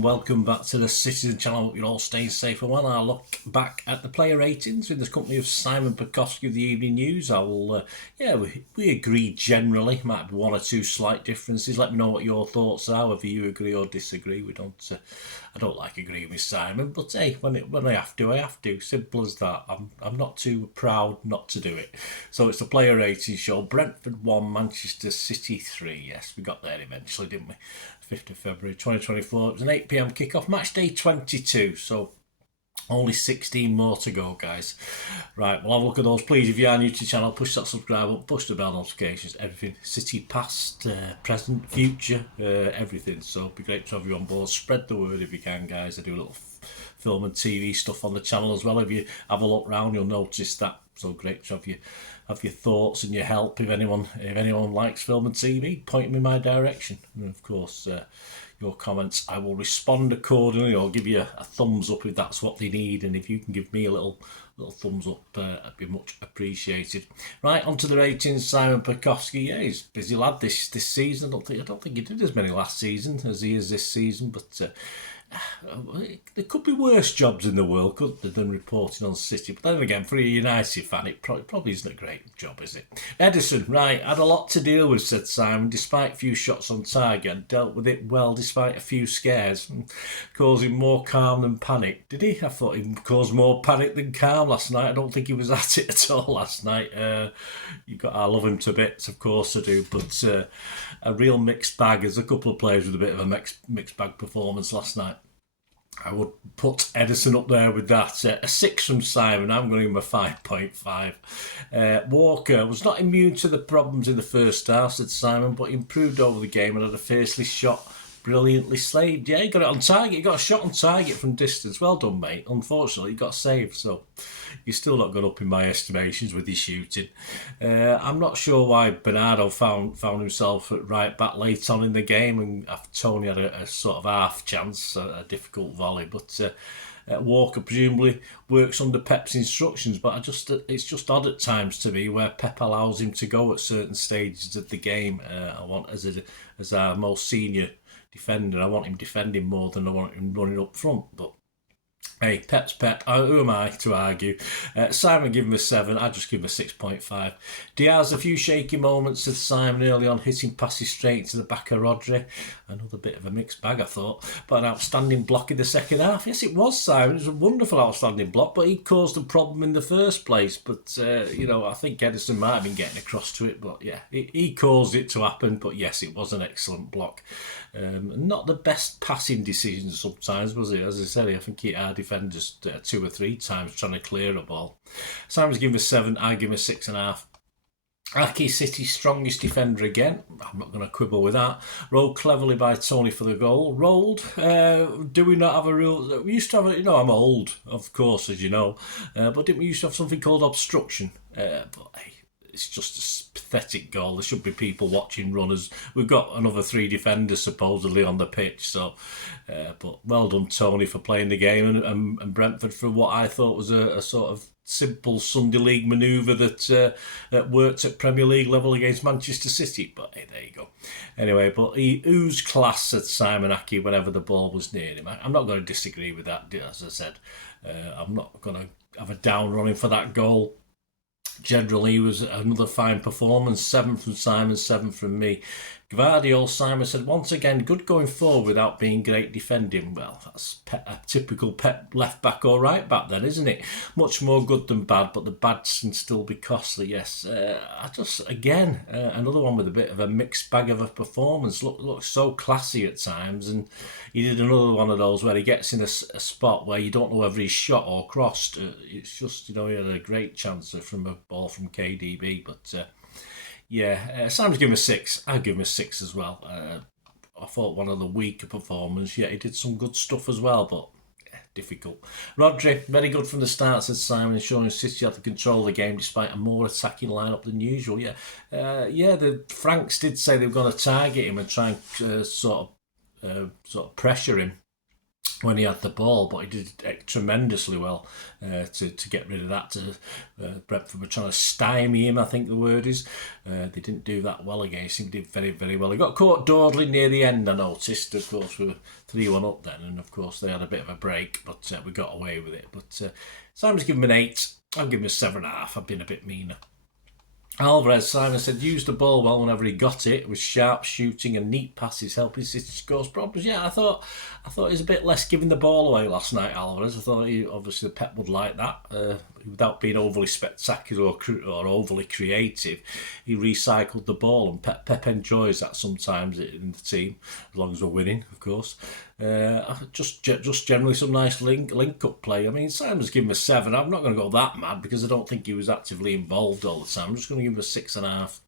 and welcome back to the Citizen channel. Hope you're all staying safe and well. I'll look back at the player ratings in the company of Simon Bajkowski of the Evening News. I will, we agree generally. Might be one or two slight differences. Let me know what your thoughts are, whether you agree or disagree. I don't like agreeing with Simon, but hey, when I have to, I have to. Simple as that. I'm not too proud not to do it. So it's the player rating show. Brentford 1, Manchester City 3. Yes, we got there eventually, didn't we? 5th of February 2024. It was an 8 p.m. kickoff, match day 22. So only 16 more to go, guys. Right, we'll have a look at those. Please, if you are new to the channel, push that subscribe button, push the bell notifications, everything. City past, present, future, everything. So it'd be great to have you on board. Spread the word if you can, guys. I do a little film and TV stuff on the channel as well. If you have a look round, you'll notice that. So great to have your thoughts and your help. If anyone likes film and TV, point them in my direction. And of course, your comments, I will respond accordingly, or give you a thumbs up if that's what they need. And if you can give me a little thumbs up, I'd be much appreciated. Right, on to the ratings. Simon Bajkowski, yeah, he's a busy lad this season. I don't think he did as many last season as he is this season, but there could be worse jobs in the world, couldn't there, than reporting on City. But then again, for a United fan, it probably isn't a great job, is it? Edison, right, had a lot to deal with, said Simon, despite a few shots on target, and dealt with it well despite a few scares, causing more calm than panic. Did he? I thought he caused more panic than calm last night. I don't think he was at it at all last night. I love him to bits, of course I do, but a real mixed bag. There's a couple of players with a bit of a mixed bag performance last night. I would put Edison up there with that. A 6 from Simon. I'm going to give him a 5.5. Walker was not immune to the problems in the first half, said Simon, but improved over the game and had a fiercely shot, brilliantly slaved. Yeah, he got it on target. He got a shot on target from distance. Well done, mate. Unfortunately, he got saved, so you're still not gone up in my estimations with his shooting. I'm not sure why Bernardo found himself at right back late on in the game, and Tony had a sort of half chance, a difficult volley, but Walker presumably works under Pep's instructions, but it's just odd at times to me where Pep allows him to go at certain stages of the game. I want, as our most senior defender, I want him defending more than I want him running up front, but hey, Pep's Pep. Who am I to argue? Simon gave him a 7. I just give him a 6.5. Diaz, a few shaky moments, said Simon, early on, hitting passes straight into the back of Rodri. Another bit of a mixed bag, I thought. But an outstanding block in the second half. Yes, it was, Simon. It was a wonderful outstanding block, but he caused the problem in the first place. But, I think Edison might have been getting across to it. But, yeah, he caused it to happen. But, yes, it was an excellent block. Not the best passing decisions sometimes, was it? As I said, I think our defenders 2 or 3 times trying to clear a ball. Simon's given a 7, I give him a 6.5. Aki, City's strongest defender again. I'm not going to quibble with that. Rolled cleverly by Tony for the goal. Rolled. Do we not have a rule? We used to have I'm old, of course, as you know. But didn't we used to have something called obstruction? But hey, it's just a pathetic goal. There should be people watching runners. We've got another 3 defenders supposedly on the pitch. So, but well done, Tony, for playing the game, and Brentford for what I thought was a sort of simple Sunday League manoeuvre that worked at Premier League level against Manchester City. But hey, there you go. Anyway, but he oozed class, said Simon Aki, whenever the ball was near him. I'm not going to disagree with that, as I said. I'm not going to have a down running for that goal. Generally, it was another fine performance. 7 from Simon, 7 from me. Gvardiol, Simon said, once again, good going forward without being great defending. Well, that's a typical Pep left back or right back then, isn't it? Much more good than bad, but the bad can still be costly, yes. Another one with a bit of a mixed bag of a performance. Looks so classy at times, and he did another one of those where he gets in a spot where you don't know whether he's shot or crossed. It's just, he had a great chance from a ball from KDB, but Sam's given him a 6. I'll give him a 6 as well. I thought one of the weaker performances. Yeah, he did some good stuff as well, but difficult. Rodri, very good from the start, said Simon, showing City had to control the game despite a more attacking lineup than usual. The Franks did say they were going to target him and try and sort of pressure him. when he had the ball, but he did tremendously well to get rid of that. Brentford were trying to stymie him, I think the word is. They didn't do that well against him. He did very, very well. He got caught dawdling near the end, I noticed. Of course, we were 3-1 up then, and of course they had a bit of a break, but we got away with it. But Simon's given him an 8. I'll give him a 7.5. I've been a bit meaner. Alvarez, Simon said, used the ball well whenever he got it, with sharp shooting and neat passes helping City scores problems. Yeah, I thought he was a bit less giving the ball away last night, Alvarez. I thought obviously the Pep would like that, without being overly spectacular or overly creative. He recycled the ball, and Pep enjoys that sometimes in the team, as long as we're winning, of course. Just generally some nice link-up play. I mean, Simon's given him a 7. I'm not going to go that mad because I don't think he was actively involved all the time. I'm just going to give him a 6.5.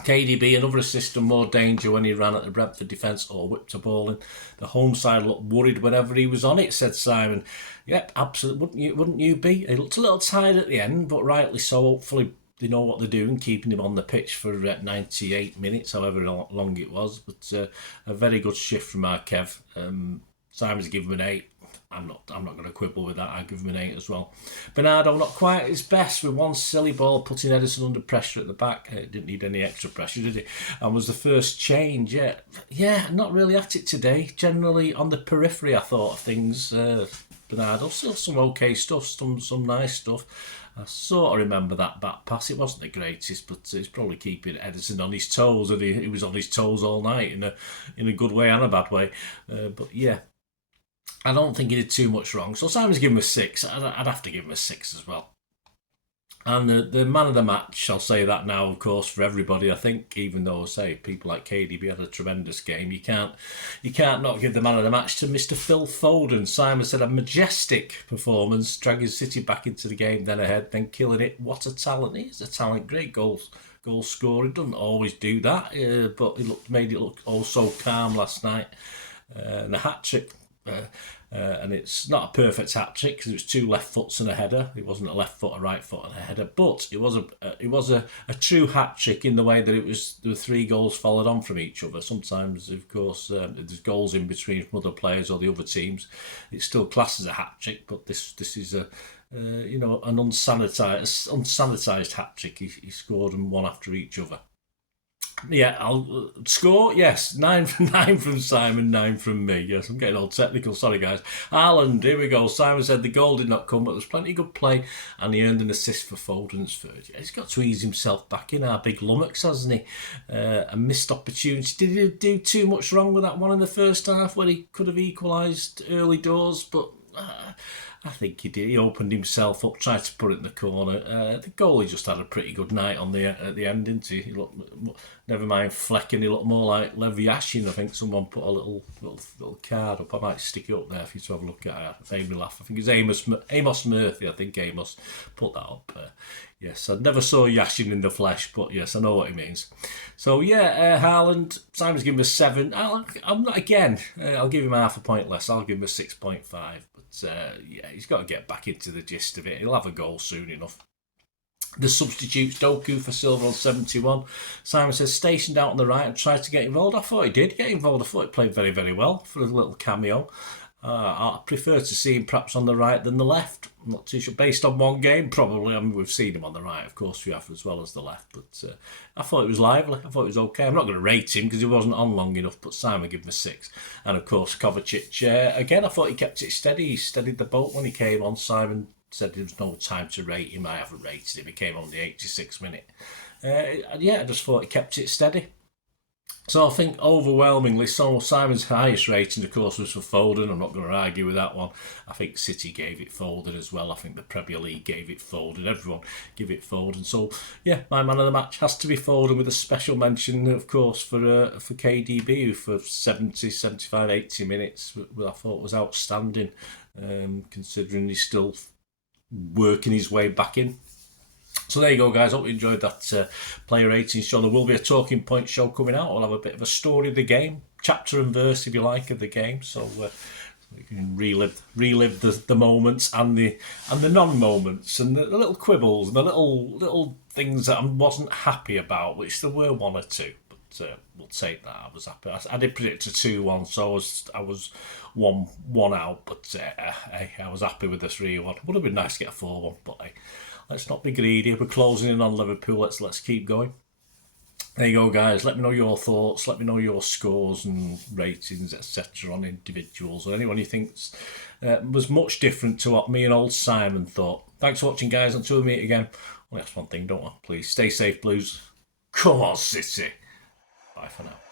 KDB, another assist and more danger when he ran at the Brentford defence or whipped a ball in. The home side looked worried whenever he was on it, said Simon. Yep, absolutely. Wouldn't you be? He looked a little tired at the end, but rightly so. Hopefully they know what they're doing, keeping him on the pitch for 98 minutes, however long it was. But a very good shift from our Kev. Simon's given him an 8. I'm not going to quibble with that. I give him an 8 as well. Bernardo not quite at his best with one silly ball, putting Edison under pressure at the back. Didn't need any extra pressure, did he? And was the first change. Yeah, not really at it today. Generally on the periphery, I thought of things. Bernardo, still some okay stuff, some nice stuff. I sort of remember that back pass. It wasn't the greatest, but he's probably keeping Edison on his toes, and he was on his toes all night in a good way and a bad way. But yeah, I don't think he did too much wrong. So Simon's given him a 6. I'd have to give him a 6 as well. And the man of the match, I'll say that now, of course, for everybody. I think, even though I say people like KDB had a tremendous game, you can't not give the man of the match to Mr. Phil Foden. Simon said a majestic performance, dragging City back into the game, then ahead, then killing it. What a talent! He's a talent, great goal scorer. He doesn't always do that, but he made it look oh so calm last night. And a hat trick. And it's not a perfect hat trick because it was 2 left foots and a header. It wasn't a left foot, a right foot, and a header, but it was a true hat trick in the way that there were 3 goals followed on from each other. Sometimes, of course, there's goals in between from other players or the other teams. It's still classed as a hat trick, but this is an unsanitized hat trick. He scored them one after each other. Yeah, I'll score. Yes, 9 from Simon, 9 from me. Yes, I'm getting all technical. Sorry, guys. Haaland, here we go. Simon said the goal did not come, but there's plenty of good play, and he earned an assist for Foden's third. Yeah, he's got to ease himself back in, our big lummox, hasn't he? A missed opportunity. Did he do too much wrong with that one in the first half where he could have equalised early doors? But I think he did. He opened himself up, tried to put it in the corner. The goalie just had a pretty good night at the end, didn't he? He looked, never mind Flecken, he looked more like Lev Yashin. I think someone put a little card up. I might stick it up there for you to have a look at. It made me laugh. I think it's Amos Murphy. I think Amos put that up. Yes, I never saw Yashin in the flesh, but yes, I know what he means. So yeah, Haaland, Simon's given him a 7. I'm not again. I'll give him half a point less. I'll give him a 6.5. Yeah, he's got to get back into the gist of it. He'll have a goal soon enough. The substitutes, Doku for Silva on 71. Simon says, stationed out on the right and tried to get involved. I thought he did get involved. I thought he played very, very well for a little cameo. I prefer to see him perhaps on the right than the left. I'm not too sure. Based on one game, probably. I mean, we've seen him on the right, of course, we have, as well as the left. But I thought it was lively. I thought it was okay. I'm not going to rate him because he wasn't on long enough, but Simon gave him a 6. And, of course, Kovacic, again, I thought he kept it steady. He steadied the boat when he came on. Simon said there was no time to rate him. I haven't rated him. He came on the 86th minute. I just thought he kept it steady. So I think overwhelmingly, Simon's highest rating, of course, was for Foden. I'm not going to argue with that one. I think City gave it Foden as well. I think the Premier League gave it Foden. Everyone gave it Foden. So, yeah, my man of the match has to be Foden, with a special mention, of course, for KDB, who for 70, 75, 80 minutes, I thought was outstanding, considering he's still working his way back in. So there you go, guys. Hope you enjoyed that player rating show. There will be a talking point show coming out. We'll have a bit of a story of the game, chapter and verse, if you like, of the game. So you can relive the moments and the non-moments and the little quibbles and the little things that I wasn't happy about, which there were one or two. we'll take that. I was happy. I did predict a 2-1, so I was one out, but I was happy with the 3-1. Would have been nice to get a 4-1, but let's not be greedy. We're closing in on Liverpool. Let's keep going. There you go, guys. Let me know your thoughts. Let me know your scores and ratings, etc. on individuals or anyone you think's was much different to what me and old Simon thought. Thanks for watching, guys. Until we meet again. Only ask one thing, don't I? Please stay safe, Blues. Come on, City. Bye for now.